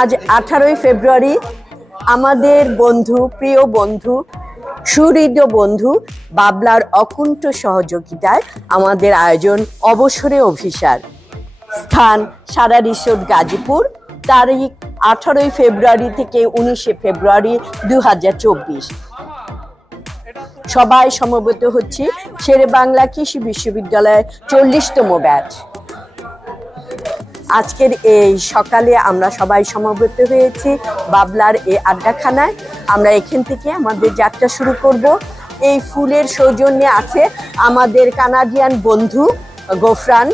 আজ 18ই ফেব্রুয়ারি আমাদের বন্ধু, প্রিয় বন্ধু, সুহৃদ বন্ধু বাবলার অকুণ্ঠ সহযোগিতায় আমাদের আয়োজন অবসরে অভিসার। স্থান সারা রিসোর্ট গাজীপুর। তারিখ 18ই ফেব্রুয়ারি থেকে 19শে ফেব্রুয়ারি 2024। সবাই সমবেত হচ্ছি শেরে বাংলা কৃষি বিশ্ববিদ্যালয়ের 40তম ব্যাচ। আজকের এই সকালে আমরা সবাই সমবেত হয়েছি বাবলার এই আড্ডাখানায়। আমরা এখান থেকে আমাদের যাত্রা শুরু করব। এই ফুলের সৌজন্যে আছে আমাদের কানাডিয়ান বন্ধু গোফরান,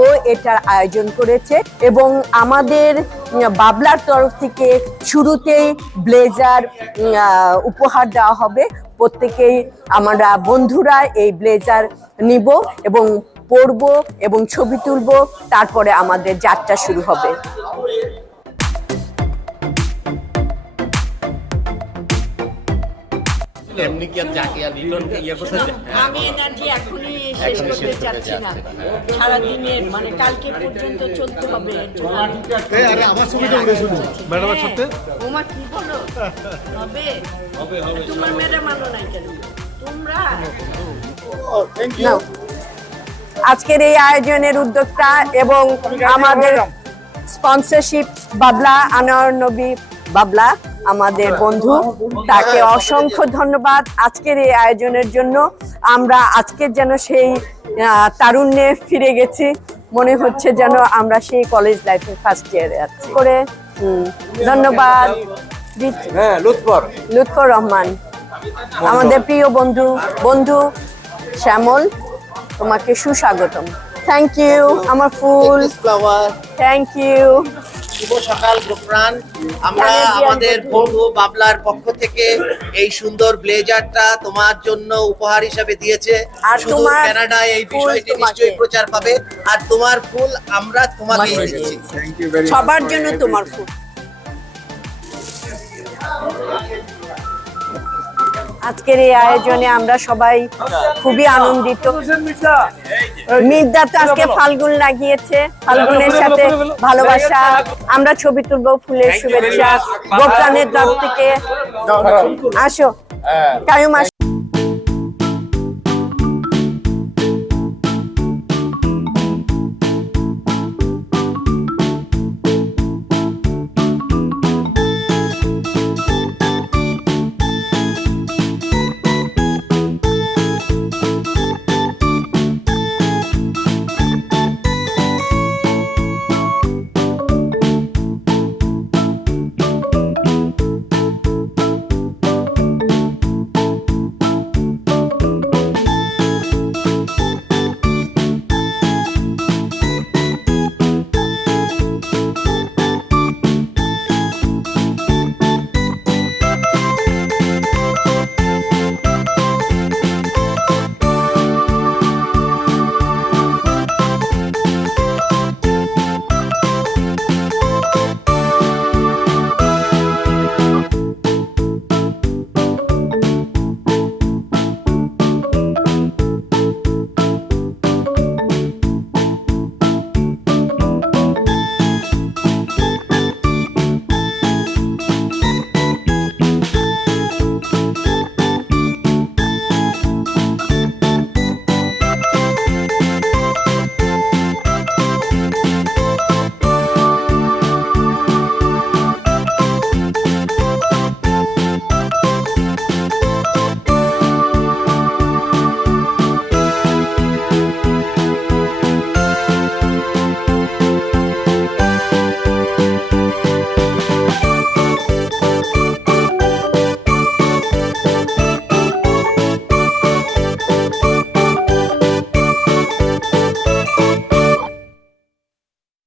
ও এটার আয়োজন করেছে এবং আমাদের বাবলার তরফ থেকে শুরুতেই ব্লেজার উপহার দেওয়া হবে। প্রত্যেকেই আমরা বন্ধুরা এই ব্লেজার নিব এবং পরব এবং ছবি তুলব, তারপরে আমাদের যাত্রা শুরু হবে। আমি এনার্জি এখনই শেষ করতে চাচ্ছি না, সারাদিনের মানে কালকে পর্যন্ত চলতে হবে। ওমা কি বলো হবে? তোমার ম্যাডাম আনো নাই কেন তোমরা? আজকের এই আয়োজনের উদ্যোক্তা এবং আমাদের স্পন্সরশিপ বাবলা, আনোয়ার নবী বাবলা আমাদের বন্ধু, তাকে অসংখ্য ধন্যবাদ আজকের এই আয়োজনের জন্য। আমরা আজকের যেন সেই তারুণ্যে ফিরে গেছি, মনে হচ্ছে যেন আমরা সেই কলেজ লাইফের ফার্স্ট ইয়ারে আছি করে। ধন্যবাদ লুৎফর রহমান, আমাদের প্রিয় বন্ধু শ্যামল, তোমাকে সুস্বাগতম। থ্যাংক ইউ আমার ফুল, থ্যাংক ইউ। শুভ সকাল গোফরান, আমরা আমাদের বন্ধু বাবলার পক্ষ থেকে এই সুন্দর ব্লেজারটা তোমার জন্য উপহার হিসেবে দিয়েছে। আর শুধু কানাডায় এই বিষয়টি নিশ্চয়ই প্রচার পাবে। আর তোমার ফুল আমরা তোমাকেই দিচ্ছি। সবার জন্য তোমার ফুল। আজকের এই আয়োজনে আমরা সবাই খুবই আনন্দিত। মির্জা তো আজকে ফাল্গুন লাগিয়েছে, ফাল্গুনের সাথে ভালোবাসা। আমরা ছবি তুলবো, ফুলের শুভেচ্ছা গোফরানের তরফ থেকে। আসো কায়ুম, আসো।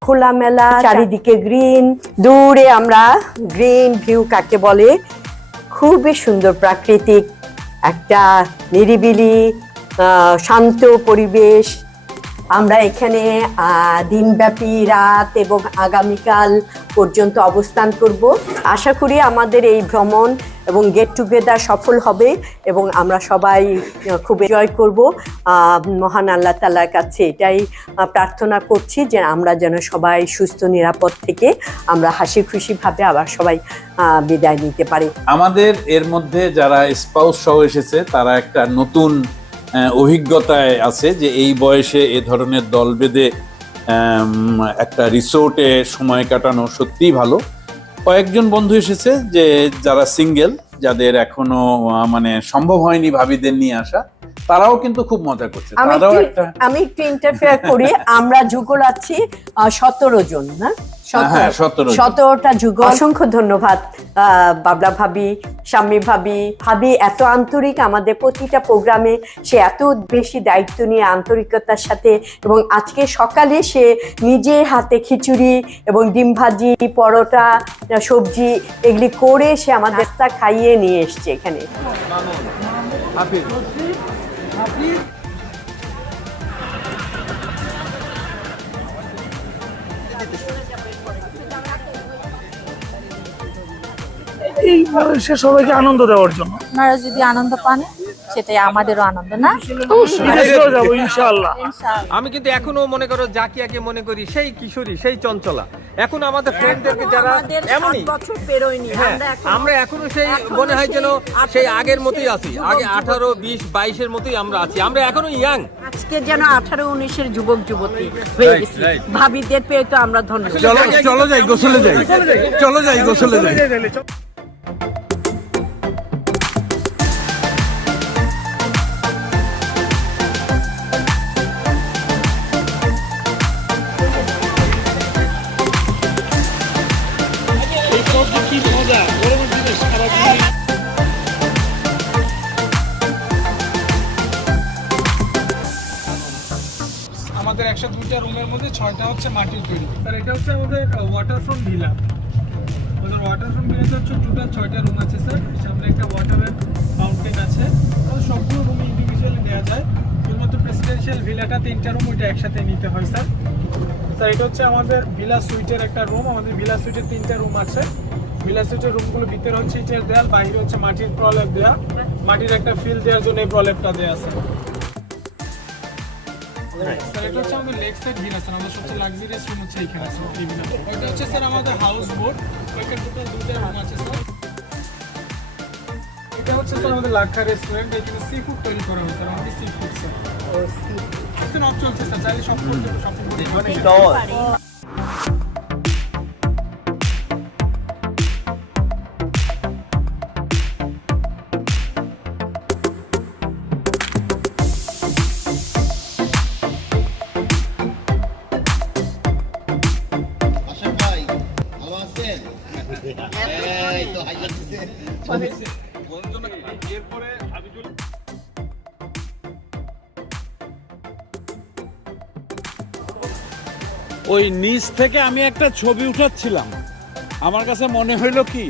খোলামেলা, চারিদিকে গ্রিন, দূরে আমরা গ্রিন ভিউ কাকে বলে, খুবই সুন্দর প্রাকৃতিক একটা নিরিবিলি শান্ত পরিবেশ। আমরা এখানে দিনব্যাপী রাত এবং আগামীকাল পর্যন্ত অবস্থান করব। আশা করি আমাদের এই ভ্রমণ এবং গেট টুগেদার সফল হবে এবং আমরা সবাই খুব এনজয় করব। মহান আল্লাহ তাআলার কাছে এটাই প্রার্থনা করছি যে আমরা যেন সবাই সুস্থ নিরাপদ থেকে আমরা হাসি খুশিভাবে আবার সবাই বিদায় নিতে পারি। আমাদের এর মধ্যে যারা স্পাউস সহ এসেছে তারা একটা নতুন অভিজ্ঞতায় আছে যে এই বয়সে এ ধরনের দল বেঁধে একটা রিসোর্টে সময় কাটানো সত্যিই ভালো। কয়েকজন বন্ধু এসেছে যে যারা সিঙ্গেল, যাদের এখনো মানে সম্ভব হয়নি ভাবিদের নিয়ে আসা, তারাও কিন্তু খুব মজা করছে। আমি একটু ইন্টারফেয়ার করি, আমরা যুগল আছি 17 জন, না 17টা যুগল। অসংখ্য ধন্যবাদ বাবলা ভাবি, শাম্মী ভাবি এত আন্তরিক, আমাদের প্রতিটা প্রোগ্রামে সে এত বেশি দায়িত্ব নিয়ে আন্তরিকতার সাথে, এবং আজকে সকালে সে নিজে হাতে খিচুড়ি এবং ডিম ভাজি, পরোটা, সবজি এগুলি করে সে আমাদের খাইয়ে নিয়ে এসছে এখানে। এই মানুষের সবাইকে আনন্দ দেওয়ার জন্য, আপনারা যদি আনন্দ পান সেটাই আমাদেরও আনন্দ, না? যাবো ইনশাআল্লাহ। আমি কিন্তু এখনো মনে করো জাকিয়াকে মনে করি সেই কিশোরী, সেই চঞ্চলা। এখন আমাদের ফ্রেন্ডদেরকে যারা এমনই, হ্যাঁ, আমরা এখনো সেই মনে হয় যেন সেই আগের মতোই আছি, আগে 18, 20, 22-এর মতোই আমরা আছি, আমরা এখনো ইয়াং। আজকে যেন 18-19-এর যুবক যুবতী হয়ে গেছি। ভাবিদের পেয়ে তো আমরা ধন্যবাদ। চলো যাই গোসলে যাই। আমাদের 102টা রুমের মধ্যে 6টা হচ্ছে মাটির তৈরি। স্যার এটা হচ্ছে আমাদের ওয়াটারফ্রন্ট ভিলা। আমাদের ওয়াটারফ্রন্ট ভিলাতে হচ্ছে টোটাল 6টা রুম আছে স্যার। সামনে একটা ওয়াটারের ফাউন্টেন আছে। সবগুলো রুম ইন্ডিভিজুয়ালি নেওয়া যায়। শুধুমাত্র প্রেসিডেন্সিয়াল ভিলাটা 3টা রুম, ওইটা একসাথে নিতে হয় স্যার। স্যার এটা হচ্ছে আমাদের ভিলা সুইটের একটা রুম। আমাদের ভিলা সুইটের 3টা রুম আছে। ভিলা সুইটের রুমগুলো ভিতরে হচ্ছে ইটের দেয়াল, বাইরে হচ্ছে মাটির প্রলেপ দেওয়া। মাটির একটা ফিল দেওয়ার জন্য এই প্রলেপটা দেওয়া আছে। স্যার এটা হচ্ছে আমাদের লেক সাইড ভিলা স্যার। আমাদের সবচেয়ে লাক্সারিয়াস রুম হচ্ছে এইখানে স্যার, এই ভিলা। এটা হচ্ছে স্যার আমাদের হাউস বোট। ওইখানে টোটাল 2টা রুম আছে স্যার। এটা হচ্ছে স্যার আমাদের লাক্ষা রেস্টুরেন্ট। এখানে সি ফুড তৈরি করা হয় স্যার, আমাদের সি ফুড স্যার। এখন অফ চলছে স্যার, চাইলে সব করতে পারেন। ওই নিচ থেকে আমি একটা ছবি উঠাচ্ছিলাম, আমার কাছে মনে হইলো কি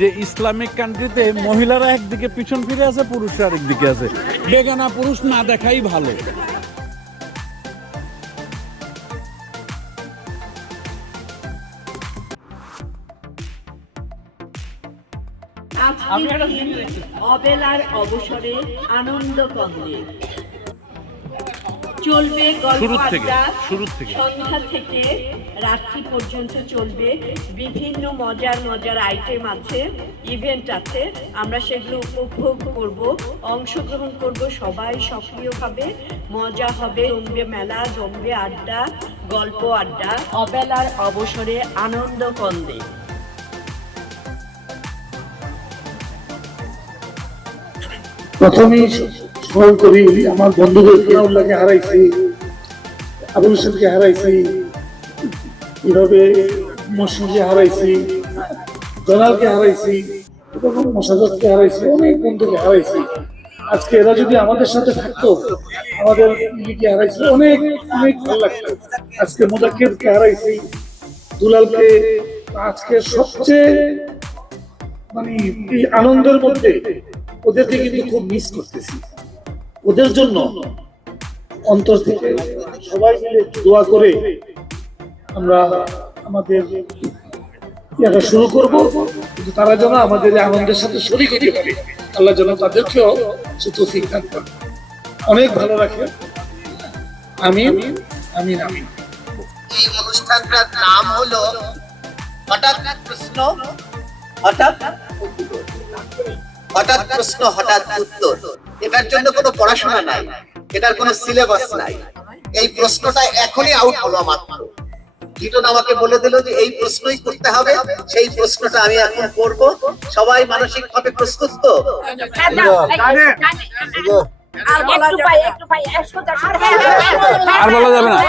যে ইসলামিক কান্ট্রিতে মহিলারা একদিকে পিছন ফিরে আছে, পুরুষরা আরেকদিকে আছে। বেগানা পুরুষ না দেখাই ভালো। অবেলার অবসরে আনন্দ কন্দে চলবে গল্প আড্ডা, সন্ধ্যা থেকে রাত্রি পর্যন্ত চলবে। বিভিন্ন মজার আইটেম আছে, ইভেন্ট আছে, আমরা সেগুলো উপভোগ করব, অংশগ্রহণ করব, সবাই সক্রিয়ভাবে। মজা হবে, জমবে মেলা, জমবে আড্ডা, গল্প আড্ডা। অবেলার অবসরে আনন্দ কন্দে। প্রথমেই স্মরণ করি আমার বন্ধুদেরকে, আল্লাহকে হারাইছি, আবুল হোসেনকে হারাইছি, এভাবে মসজিদকে হারাইছি, জনালকে হারাইছি, মোসাদকে হারাইছি, অনেক বন্ধুকে হারাইছি। আজকে এরা যদি আমাদের সাথে থাকতো, আমাদের ইলিকে হারাইছি, অনেক অনেক ভালো লাগতো। আজকে মোদাক্কেরকে হারাইছি, দুলালকে। আজকে সবচেয়ে মানে এই আনন্দের মধ্যে ওদেরকে কিন্তু খুব মিস করতেছি। ওদের জন্য অন্তর থেকে সবাই মিলে দোয়া করে আমরা আমাদের শুরু করব। কিন্তু তারা যেন আমাদের এই আনন্দের সাথে শরীক হতে পারে, আল্লাহ যেন তাদেরকেও সে তৌফিক দান করেন। অনেক ভালো রাখে। আমিন আমিন আমিন। এই অনুষ্ঠানটার নাম হলো হঠাৎ প্রশ্ন হঠাৎ প্রশ্ন হঠাৎ উত্তর। এটার জন্য কোনো পড়াশোনা নাই, এটার কোনো সিলেবাস নাই। এই প্রশ্নটা এখনই আউট হলো মাত্র। লিটন আমাকে বলে দিল যে এই প্রশ্নই করতে হবে, সেই প্রশ্নটা আমি এখন করব। সবাই মানসিকভাবে প্রস্তুত তো? আর বলা যাবে না।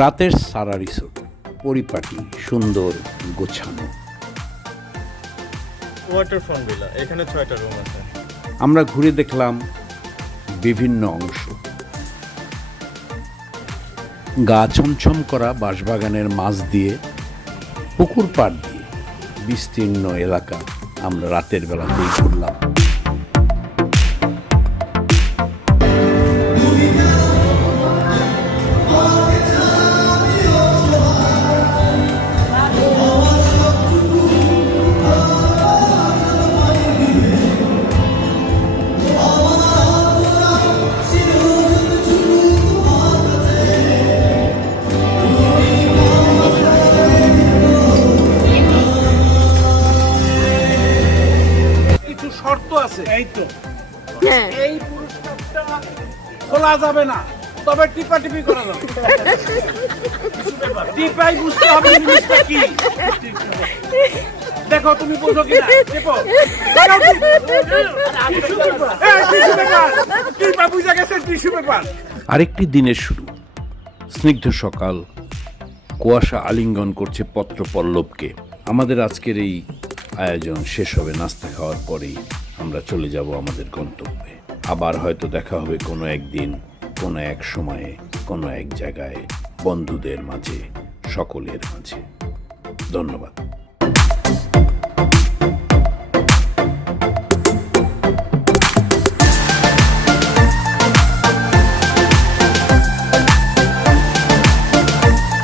রাতের সারা রিসোর্ট পরিপাটি, সুন্দর, গোছানো। ওয়াটারফ্রন্ট ভিলা, এখানে 6টা রুম আছে। আমরা ঘুরে দেখলাম বিভিন্ন অংশ। গা ছমছম করা বাঁশবাগানের মাঝ দিয়ে, পুকুর পাড় দিয়ে বিস্তীর্ণ এলাকা আমরা রাতের বেলাতেই ঘুরলাম। শর্ত আছে, এই তো হ্যাঁ, এই পুরস্কারটা খোলা যাবে না, তবে টিপাটিপি করা যাবে। টিপাই বুঝতে হবে জিনিসটা কি। দেখো তুমি বোঝো কিনা, টেপো। টিপা বুঝা গেছে, টিস্যু পেপার। আরেকটি দিনের শুরু, স্নিগ্ধ সকাল, কুয়াশা আলিঙ্গন করছে পত্র পল্লবকে। আমাদের আজকের এই আয়োজন শেষ হবে নাস্তা খাওয়ার পরেই। আমরা চলে যাব আমাদের গন্তব্যে। আবার হয়তো দেখা হবে কোনো একদিন, কোনো এক সময়ে, কোনো এক জায়গায়, বন্ধুদের মাঝে, সকলের মাঝে। ধন্যবাদ।